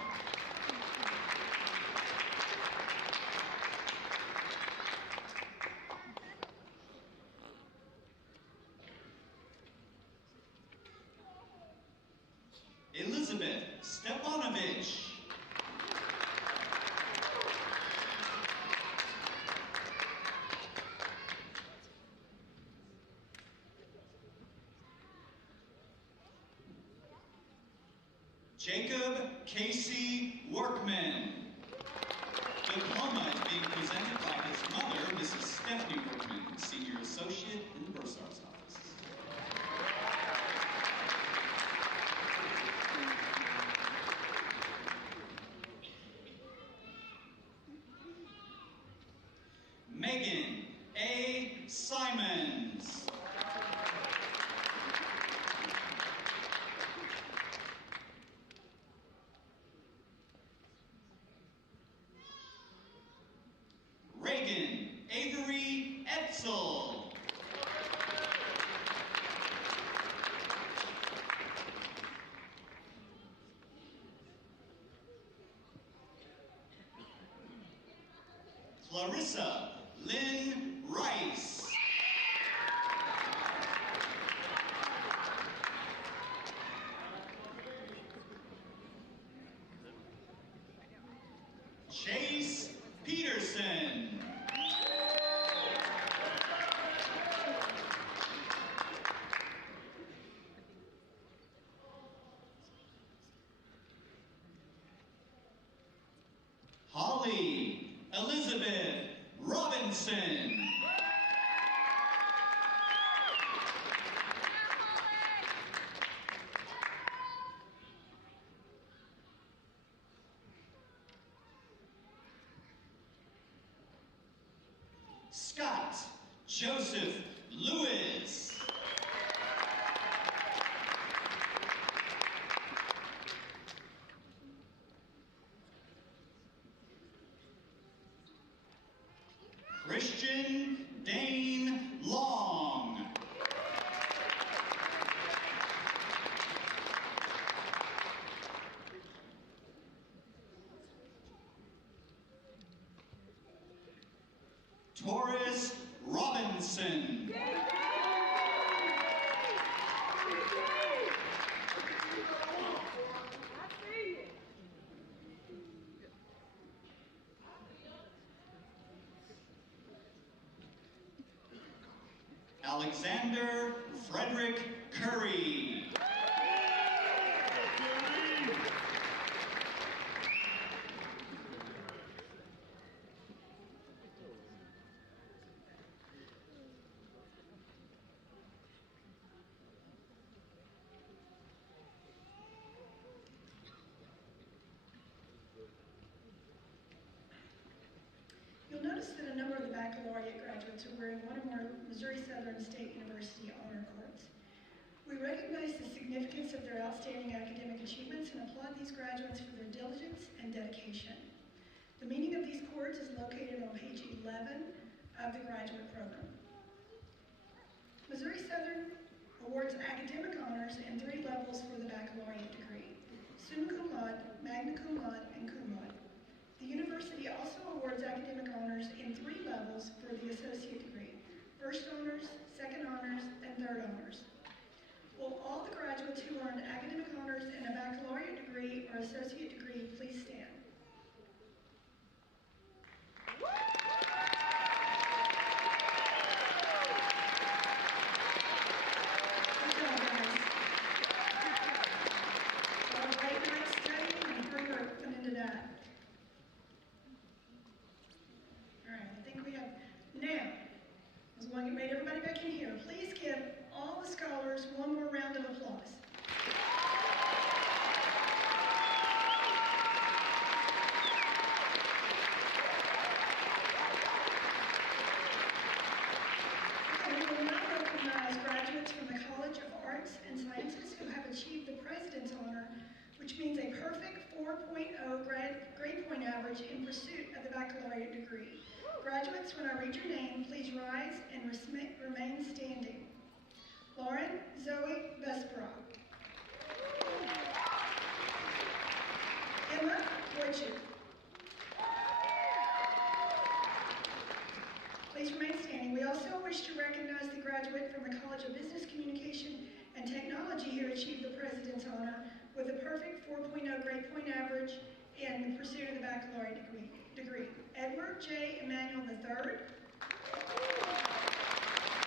Elizabeth Stepanovich. Jacob Casey Workman. Diploma is being presented by his mother, Mrs. Stephanie Workman, Senior Associate in the Bursar's office. Megan A. Simons. Reagan Avery Etzel. Clarissa Lynn Rice. Chase Peterson. Holly Elizabeth Robinson. Scott Joseph Lewis. Christian Dane Long. Taurus Robinson. Alexander Frederick Curry. You'll notice that a number of the baccalaureate graduates are wearing one or more Missouri Southern State University honor cords. We recognize the significance of their outstanding academic achievements and applaud these graduates for their diligence and dedication. The meaning of these cords is located on page 11 of the graduate program. Missouri Southern awards academic honors in 3 levels for the baccalaureate degree: summa cum laude, magna cum laude, and cum laude. The university also awards academic honors in 3 levels for the associate degree: first honors, second honors, and third honors. Will all the graduates who earned academic honors in a baccalaureate degree or associate degree please stand? Good job, guys. Well, a great night's studying and hard work went into that. All right, I think we have now. Arts and Sciences who have achieved the President's Honor, which means a perfect 4.0 grade point average in pursuit of the baccalaureate degree. Graduates, when I read your name, please rise and remain standing. Lauren Zoe Vespera. Emma Wojcik. Please remain standing. We also wish to recognize the graduate from the College of Business Communication and Technology who achieved the President's Honor with a perfect 4.0 grade point average in the pursuit of the baccalaureate degree. Edward J. Emanuel III.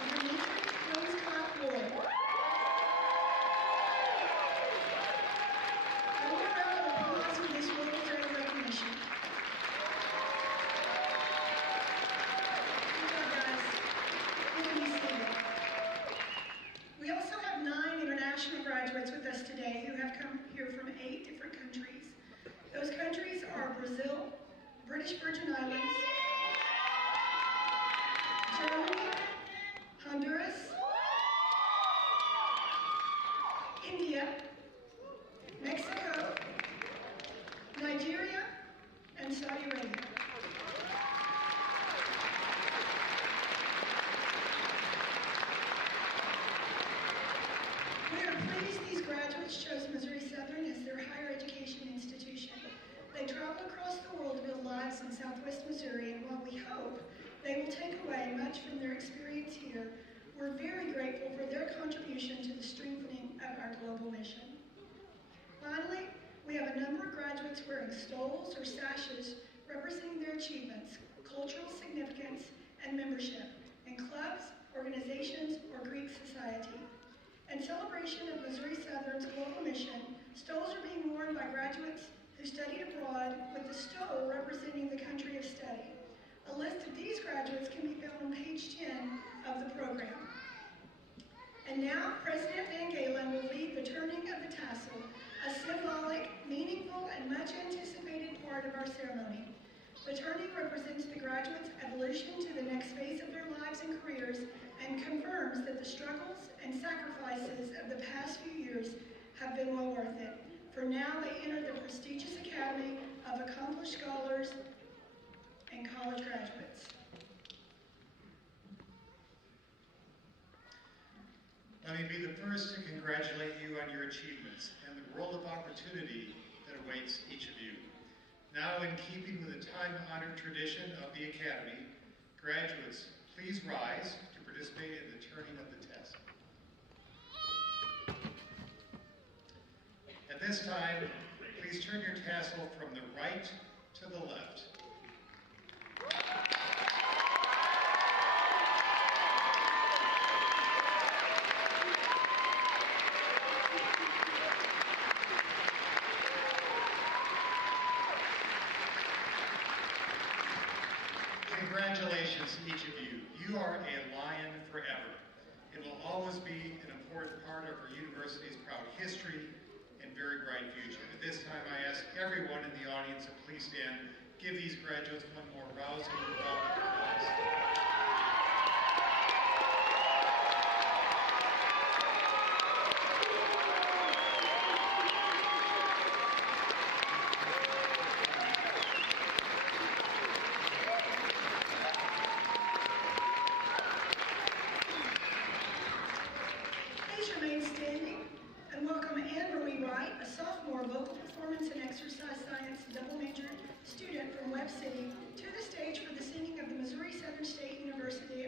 And Dimitri Winscott Ward. A warm round of applause for this well-deserved recognition. Good job, guys. You can be seated. We also have 9 international graduates with us today who have come here from 8 different countries. Those countries are Brazil, British Virgin Islands, Germany, Honduras, India, Mexico, Nigeria, and Saudi Arabia. We are pleased these graduates chose Missouri Southern as their higher education institution. They travel across the world to build lives in Southwest Missouri, and while we hope they will take away much from their experience here, we're very grateful for their contribution to the strengthening of our global mission. Finally, we have a number of graduates wearing stoles or sashes representing their achievements, cultural significance, and membership in clubs, organizations, or Greek society. In celebration of Missouri Southern's global mission, stoles are being worn by graduates who studied abroad, with the stole representing the country of study. A list of these graduates can be found on page 10 of the program. And now, President Van Galen will lead the turning of the tassel, a symbolic, meaningful, and much anticipated part of our ceremony. The turning represents the graduates' evolution to the next phase of their lives and careers and confirms that the struggles and sacrifices of the past few years have been well worth it. For now, they enter the prestigious Academy of Accomplished Scholars and college graduates. Let me be the first to congratulate you on your achievements and the world of opportunity that awaits each of you. Now, in keeping with the time-honored tradition of the Academy, graduates, please rise to participate in the turning of the test. At this time, please turn your tassel from the right to the left. Congratulations, each of you. You are a lion forever. It will always be an important part of our university's proud history and very bright future. At this time, I ask everyone in the audience to please stand. Give these graduates one more rousing round of applause. Please remain standing and welcome Anne Marie Wright, a sophomore vocal performance and exercise science double major student from Webb City, to the stage for the singing of the Missouri Southern State University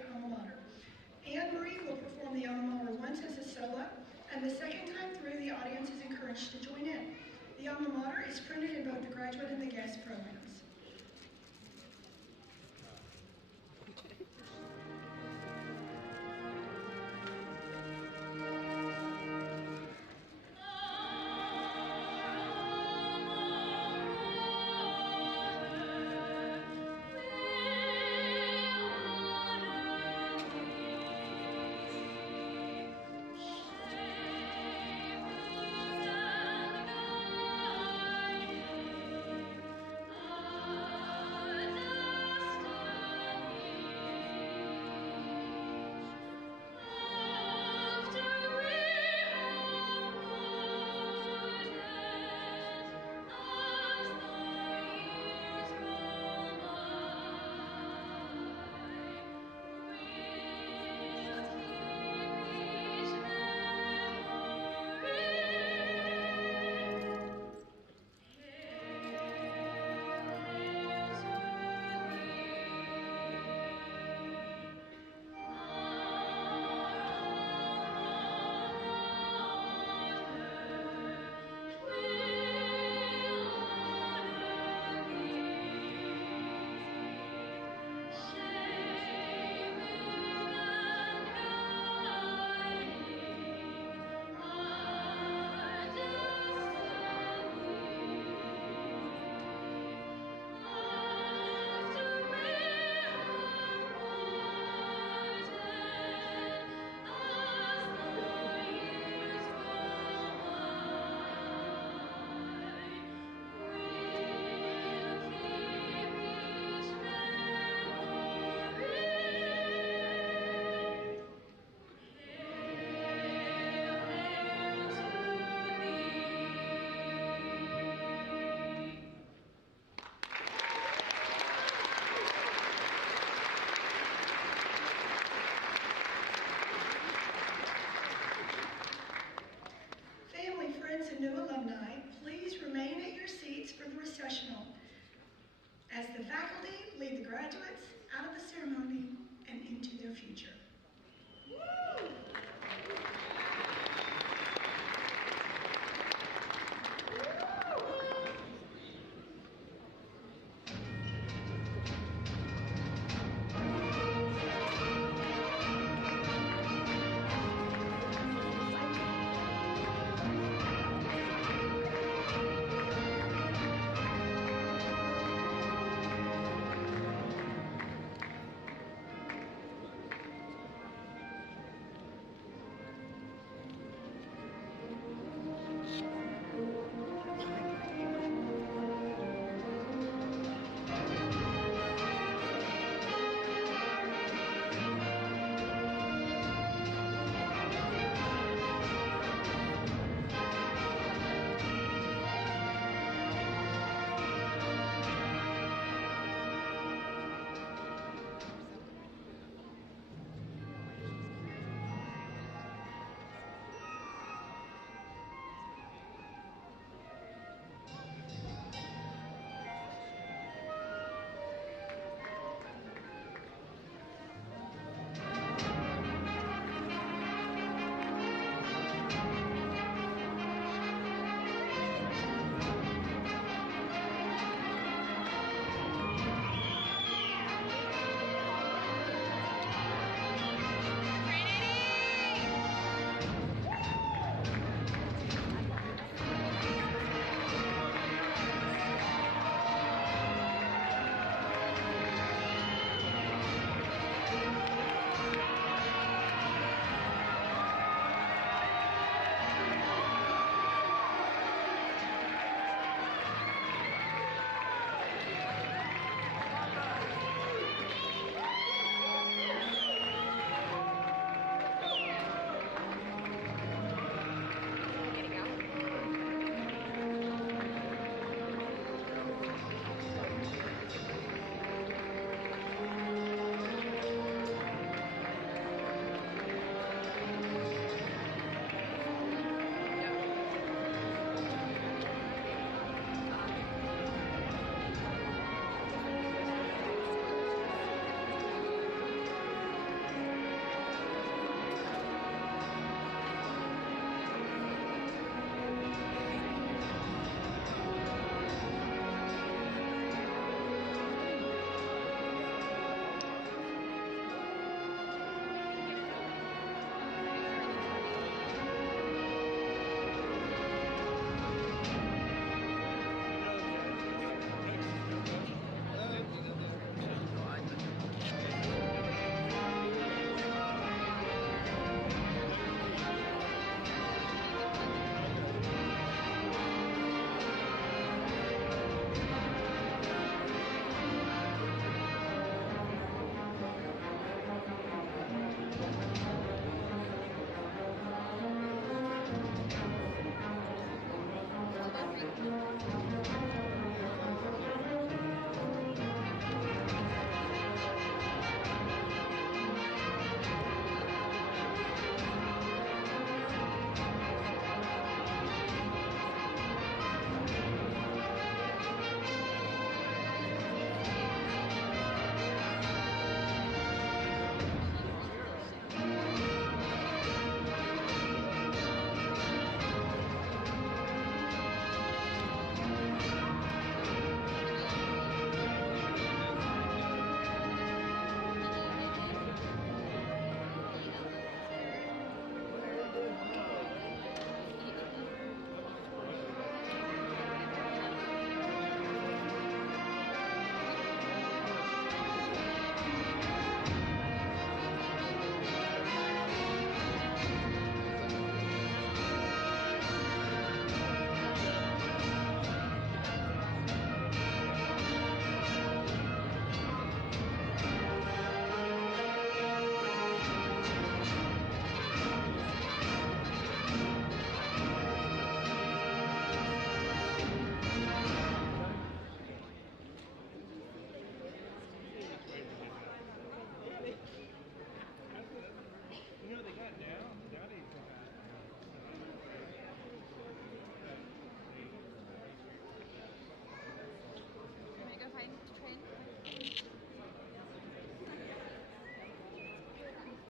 Thank you.